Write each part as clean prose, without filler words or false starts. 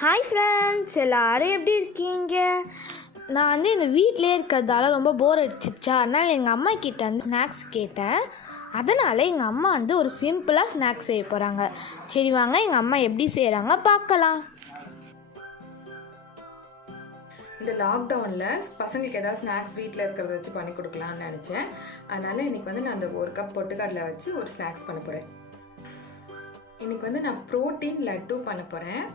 Hi friends, எல்லோரும் எப்படி இருக்கீங்க? நான் வந்து இந்த வீட்டிலே இருக்கிறதால ரொம்ப போர் அடிச்சிடுச்சா, அதனால் எங்கள் அம்மா கிட்ட வந்து ஸ்நாக்ஸ் கேட்டேன். அதனால் எங்கள் அம்மா வந்து ஒரு சிம்பிளாக ஸ்நாக்ஸ் செய்ய போகிறாங்க. சரி வாங்க எங்கள் அம்மா எப்படி செய்கிறாங்க பார்க்கலாம். இந்த லாக்டவுனில் பசங்களுக்கு ஏதாவது ஸ்நாக்ஸ் வீட்டில் இருக்கிறத வச்சு பண்ணி கொடுக்கலான்னு நினச்சேன். அதனால் இன்றைக்கி வந்து நான் அந்த 1 கப் பொட்டுக்கடலை வச்சு ஒரு ஸ்நாக்ஸ் பண்ண போகிறேன். இன்றைக்கி வந்து நான் ப்ரோட்டீன் லட்டு பண்ண போகிறேன்.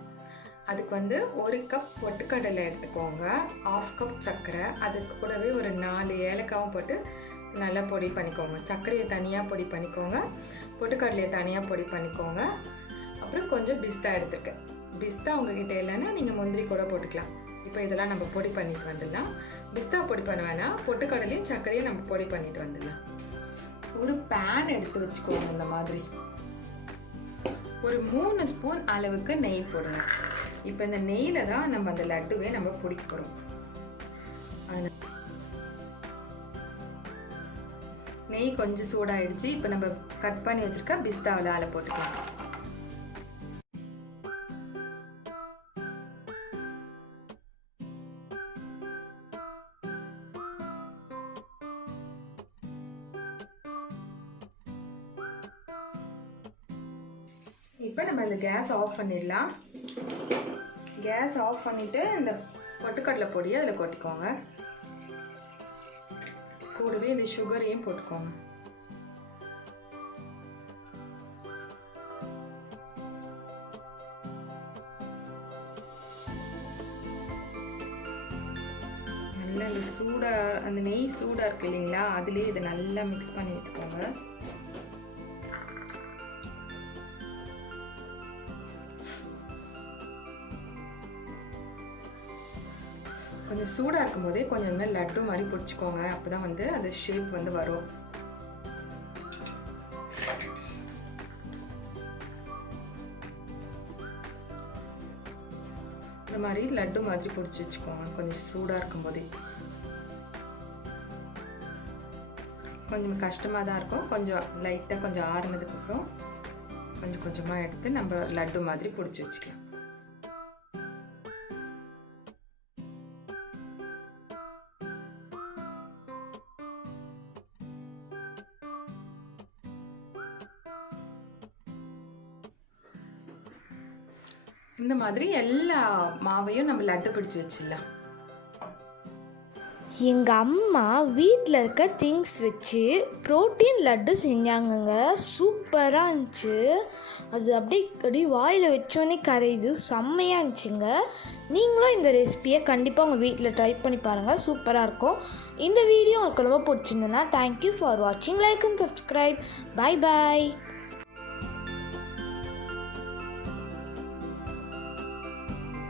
அதுக்கு வந்து 1 கப் பொட்டுக்கடலை எடுத்துக்கோங்க, 1/2 கப் சர்க்கரை, அதுக்கு கூடவே ஒரு 4 ஏலக்காவும் போட்டு நல்லா பொடி பண்ணிக்கோங்க. சர்க்கரையை தனியாக பொடி பண்ணிக்கோங்க, பொட்டுக்கடலையை தனியாக பொடி பண்ணிக்கோங்க. அப்புறம் கொஞ்சம் பிஸ்தா எடுத்துருக்கேன். பிஸ்தா உங்ககிட்ட இல்லைன்னா நீங்கள் முந்திரி கூட போட்டுக்கலாம். இப்போ இதெல்லாம் நம்ம பொடி பண்ணிட்டு வந்துடலாம். பிஸ்தா பொடி பண்ண வேணாம், பொட்டுக்கடலையும் சர்க்கரையும் நம்ம பொடி பண்ணிட்டு வந்துடலாம். ஒரு பேன் எடுத்து வச்சுக்கோங்க. இந்த மாதிரி ஒரு 3 ஸ்பூன் அளவுக்கு நெய் போடுங்க. இப்போ இந்த நெய்யில் தான் நம்ம அந்த லட்டுவே நம்ம பிடிக்க போகிறோம். நெய் கொஞ்சம் சூடாயிடுச்சு. இப்போ நம்ம கட் பண்ணி வச்சிருக்க பிஸ்தாவில் அதில் போட்டுக்கலாம். இப்போ நம்ம இந்த கேஸ் ஆஃப் பண்ணிடலாம். கேஸ் ஆஃப் பண்ணிவிட்டு இந்த பொட்டுக்கடலை பொடியை அதில் கொட்டிக்கோங்க. கூடவே இந்த சுகரையும் போட்டுக்கோங்க. நல்லா இந்த சூடாக அந்த நெய் சூடாக இருக்கு இல்லைங்களா, அதுலேயே இதை நல்லா மிக்ஸ் பண்ணி விட்டுக்கோங்க. கொஞ்சம் சூடாக இருக்கும்போதே கொஞ்சம் இந்த மாதிரி லட்டு மாதிரி பிடிச்சிக்கோங்க. அப்போ தான் வந்து அது ஷேப் வந்து வரும். இந்த மாதிரி லட்டு மாதிரி பிடிச்சி வச்சுக்கோங்க. கொஞ்சம் சூடாக இருக்கும்போதே கொஞ்சம் கஷ்டமாக தான் இருக்கும். கொஞ்சம் லைட்டாக கொஞ்சம் ஆறுனதுக்கப்புறம் கொஞ்சம் கொஞ்சமாக எடுத்து நம்ம லட்டு மாதிரி பிடிச்சி வச்சுக்கலாம். இந்த மாதிரி எல்லா மாவையும் நம்ம லட்டு பிடிச்சி வச்சிடலாம். எங்கள் அம்மா வீட்டில் இருக்க திங்ஸ் வச்சு ப்ரோட்டீன் லட்டு செஞ்சாங்கங்க. சூப்பராக இருந்துச்சு. அது அப்படியே வாயில் வச்சோன்னே கரையுது. செம்மையாக இருந்துச்சுங்க. நீங்களும் இந்த ரெசிபியை கண்டிப்பாக உங்கள் வீட்டில் ட்ரை பண்ணி பாருங்கள். சூப்பராக இருக்கும். இந்த வீடியோ உங்களுக்கு ரொம்ப பிடிச்சிருந்ததுன்னா தேங்க்யூ ஃபார் வாட்சிங். Like and subscribe. Bye bye.